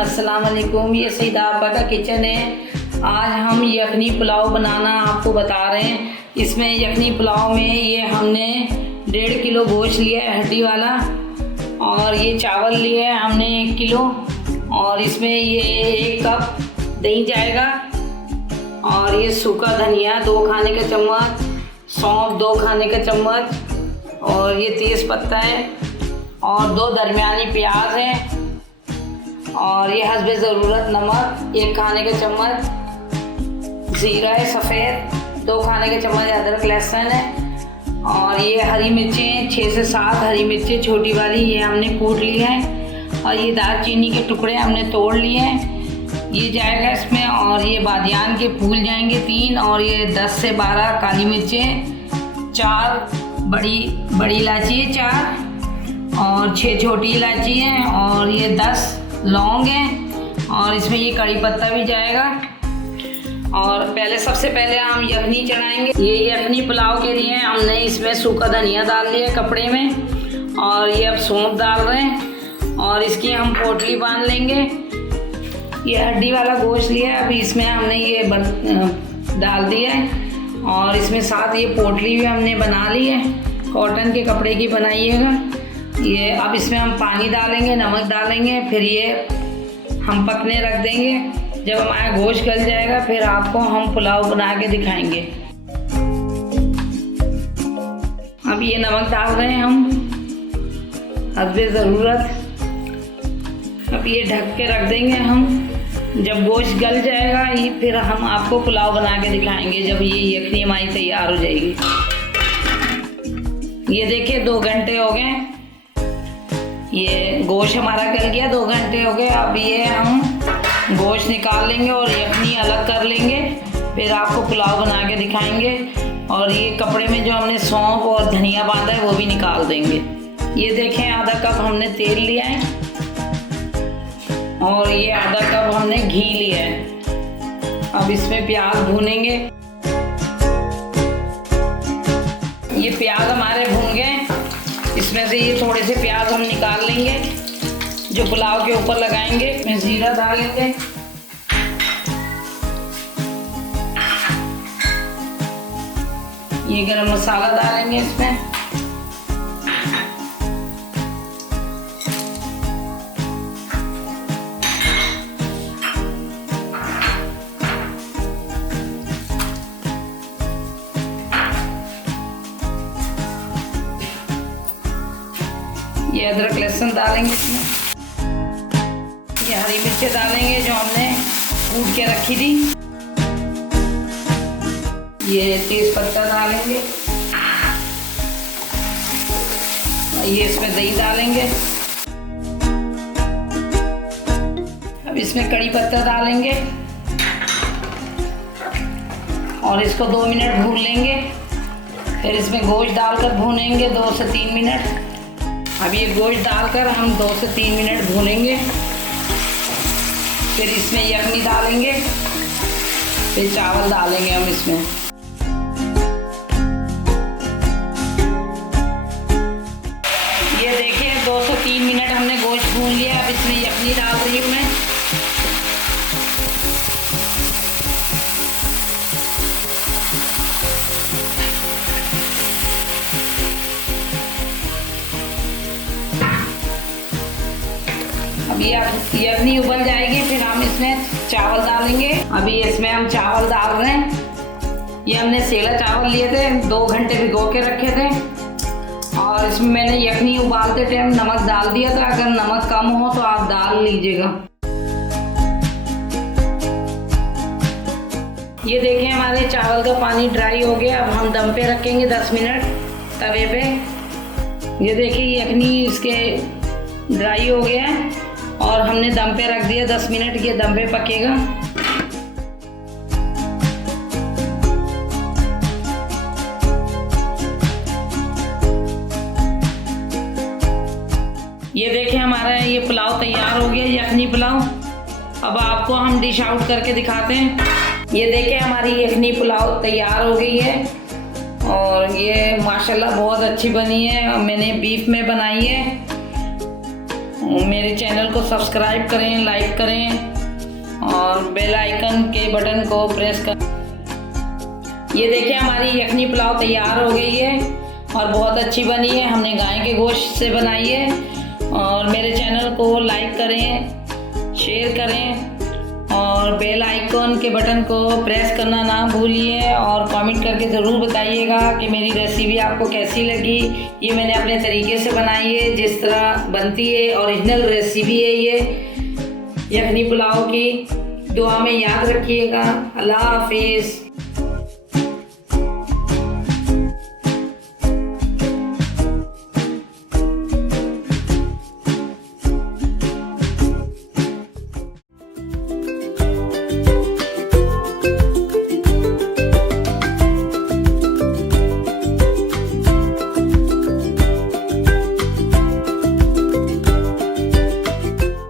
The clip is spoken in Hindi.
अस्सलाम वालेकुम। ये सईदा आपा का किचन है। आज हम यखनी पुलाव बनाना आपको बता रहे हैं। इसमें यखनी पुलाव में ये हमने 1.5 किलो गोश्त लिया है हड्डी वाला, और ये चावल लिए है हमने 1 किलो, और इसमें ये 1 कप दही जाएगा, और ये सूखा धनिया 2 खाने का चम्मच, सौंफ 2 खाने का चम्मच, और ये तेज़ पत्ता है, और 2 दरमियानी प्याज है, और ये हस्बे ज़रूरत नमक 1 खाने का चम्मच, ज़ीरा है सफ़ेद 2 खाने का चम्मच, अदरक लहसुन है, और ये हरी मिर्चें 6 से 7 हरी मिर्चें छोटी वाली ये हमने कूट ली है, और ये दालचीनी के टुकड़े हमने तोड़ लिए हैं, ये जाएगा इसमें, और ये बादियान के फूल जाएंगे 3, और ये 10 से 12 काली मिर्चें, 4 बड़ी इलायची है 4, और 6 छोटी इलायची हैं, और ये 10 लौंग हैं, और इसमें ये कड़ी पत्ता भी जाएगा। और सबसे पहले हम यखनी चढ़ाएंगे। ये यखनी पुलाव के लिए हमने इसमें सूखा धनिया डाल लिया कपड़े में, और ये अब सौंफ डाल रहे हैं, और इसकी हम पोटली बांध लेंगे। ये हड्डी वाला गोश्त लिया है, अभी इसमें हमने ये डाल दिया है, और इसमें साथ ये पोटली भी हमने बना ली है, कॉटन के कपड़े की बनाइएगा। ये अब इसमें हम पानी डालेंगे, नमक डालेंगे, फिर ये हम पकने रख देंगे। जब हमारा गोश्त गल जाएगा फिर आपको हम पुलाव बना के दिखाएंगे। अब ये नमक डाल रहे हैं हम हस्बे ज़रूरत। अब ये ढक के रख देंगे हम। जब गोश्त गल जाएगा ये फिर हम आपको पुलाव बना के दिखाएंगे, जब ये यखनी हमारी तैयार हो जाएगी। ये देखिए 2 घंटे हो गए, ये गोश्त हमारा गल गया, 2 घंटे हो गए। अब ये हम गोश्त निकाल लेंगे और यखनी अलग कर लेंगे, फिर आपको पुलाव बना के दिखाएंगे। और ये कपड़े में जो हमने सौंफ और धनिया बांधा है वो भी निकाल देंगे। ये देखें आधा कप हमने तेल लिया है, और ये आधा कप हमने घी लिया है। अब इसमें प्याज भूनेंगे। ये प्याज हमारे भून गए, इसमें से ये थोड़े से प्याज हम निकाल लेंगे जो पुलाव के ऊपर लगाएंगे। इसमें ज़ीरा डालेंगे, ये गरम मसाला डालेंगे इसमें, ये अदरक लहसुन डालेंगे इसमें, ये हरी मिर्चें डालेंगे जो हमने कूट के रखी थी, ये तेज पत्ता डालेंगे, ये इसमें दही डालेंगे। अब इसमें कड़ी पत्ता डालेंगे, और इसको 2 मिनट भून लेंगे। फिर इसमें गोश्त डालकर भूनेंगे 2 से 3 मिनट। अब ये गोश्त डालकर हम 2 से 3 मिनट भूनेंगे। फिर इसमें यखनी डालेंगे, फिर चावल डालेंगे हम इसमें। ये देखिए 2 से 3 मिनट हमने गोश्त भून लिया। अब इसमें यखनी डाल रही हूँ मैं। ये यखनी उबल जाएगी, फिर हम इसमें चावल डालेंगे। अभी इसमें हम चावल डाल रहे हैं। ये हमने सेला चावल लिए थे, 2 घंटे भिगो के रखे थे, और इसमें मैंने यखनी उबालते टाइम नमक डाल दिया था। अगर नमक कम हो तो आप डाल लीजिएगा। ये देखिए हमारे चावल का पानी ड्राई हो गया। अब हम दम पे रखेंगे 10 मिनट तवे पे। ये देखिए यखनी इसके ड्राई हो गया है, और हमने दम पे रख दिया 10 मिनट। ये दम पे पकेगा। ये देखिए हमारा ये पुलाव तैयार हो गया, यखनी पुलाव। अब आपको हम डिश आउट करके दिखाते हैं। ये देखिए हमारी यखनी पुलाव तैयार हो गई है, और ये माशाल्लाह बहुत अच्छी बनी है। मैंने बीफ में बनाई है, मेरे चैनल को सब्सक्राइब करें, लाइक करें और बेल आइकन के बटन को प्रेस कर। ये देखिए हमारी यखनी पुलाव तैयार हो गई है और बहुत अच्छी बनी है। हमने गाय के गोश्त से बनाई है। और मेरे चैनल को लाइक करें, शेयर करें और बेल आइकन के बटन को प्रेस करना ना भूलिए। और कमेंट करके ज़रूर बताइएगा कि मेरी रेसिपी आपको कैसी लगी। ये मैंने अपने तरीके से बनाई है, जिस तरह बनती है ओरिजिनल रेसिपी है ये यखनी पुलाव की। दुआ में याद रखिएगा। अल्लाह हाफिज़।